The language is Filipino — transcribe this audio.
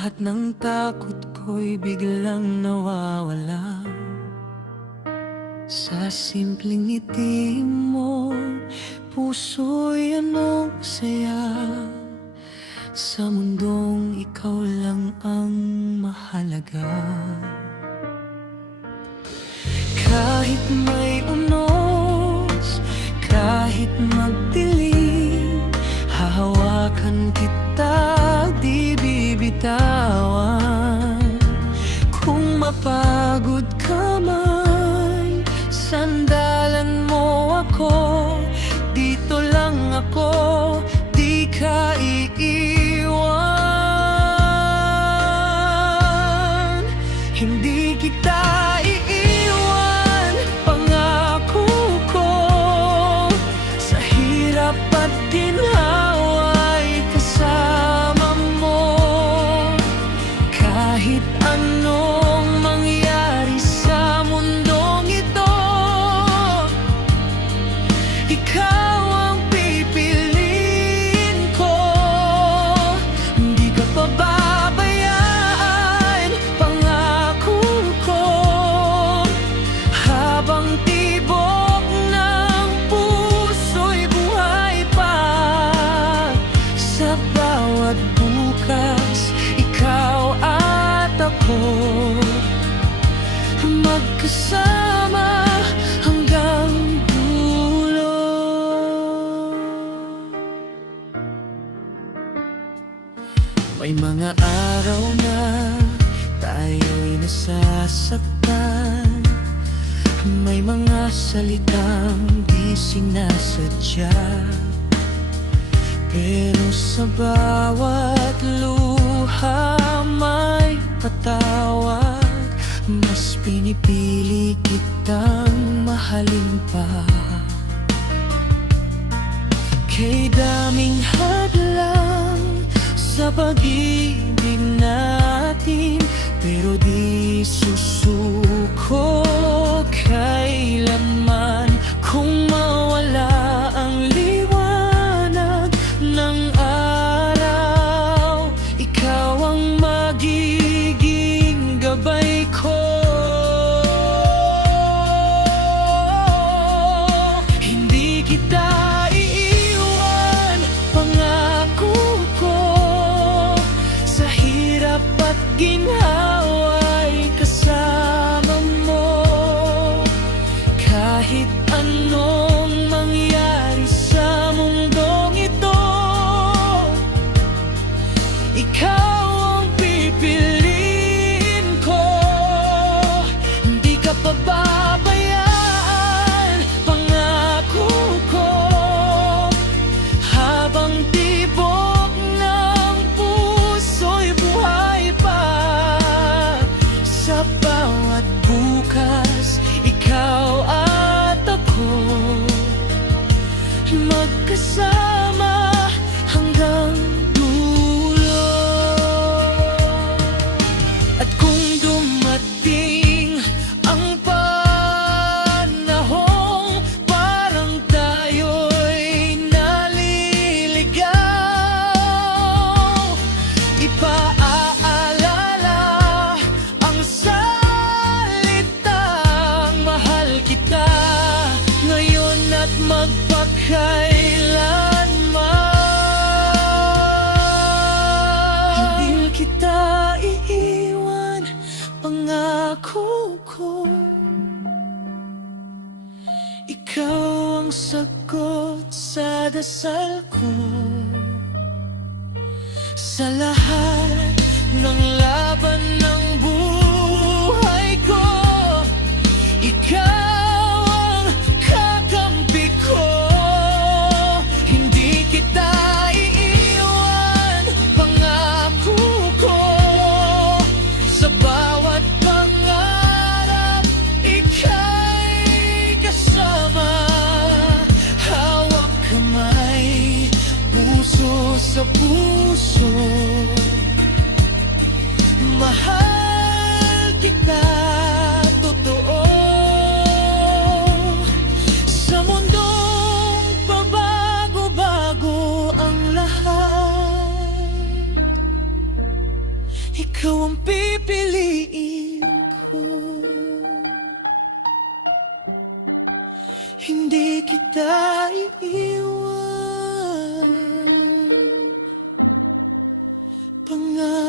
Lahat ng takot ko'y biglang nawawala sa simpleng ngiti mo. Puso'y anong saya sa mundong ikaw lang ang mahalaga. Kahit may unos, kahit magdilim, hahawakan kita, di bibitawan. Kung mapagod ka man, sandalan mo ako. Dito lang ako, di ka iiwan. Hindi kita iiwan, pangako ko. Sa hirap at ginhawa'y kasama mo. Kahit anong mangyari sa mundong ito, ikaw ang pipiliin ko. Hindi ka pababayaan, pangako ko. Habang tibok ng puso'y buhay pa, sa bawat bukas, ikaw at ako, magkasama hanggang dulo. May mga araw na tayo'y nasasaktan, may mga salitang di sinasadya, pero sa bawat luha may patawad. Mas pinipili kitang mahalin pa. Kay daming hadlang sa pag-ibig natin, pero di susuko kailanman. Kung mawala ang liwanag ng araw, ikaw ang magiging gabay ko. Hindi kita iiwan, pangako ko. Sa hirap at ginhawa'y kasama mo. Kahit anong mangyari sa mundong ito, ikaw ang pipiliin ko. Hindi ka pababayaan, pangako ko. Habang tibok ng puso'y buhay pa, sa bawat bukas, ikaw at ako, magkasama hanggang dulo. At kung dumating ang panahong parang tayo'y naliligaw, ipaalala ang salitang mahal kita, ngayon at magpakailanman. Hindi kita iiwan, pangako ko. Ikaw ang sagot sa dasal ko. Sa lahat ng laban ng buhay ko, ikaw ang kakampi ko. Hindi kita iiwan, pangako ko. Sa bawat pangarap, ika'y kasama. Hawak kamay, puso sa puso, mahal kita totoo. Sa mundong pabago-bago ang lahat, ikaw ang pipiliin ko. Hindi kita iiwan, pangarap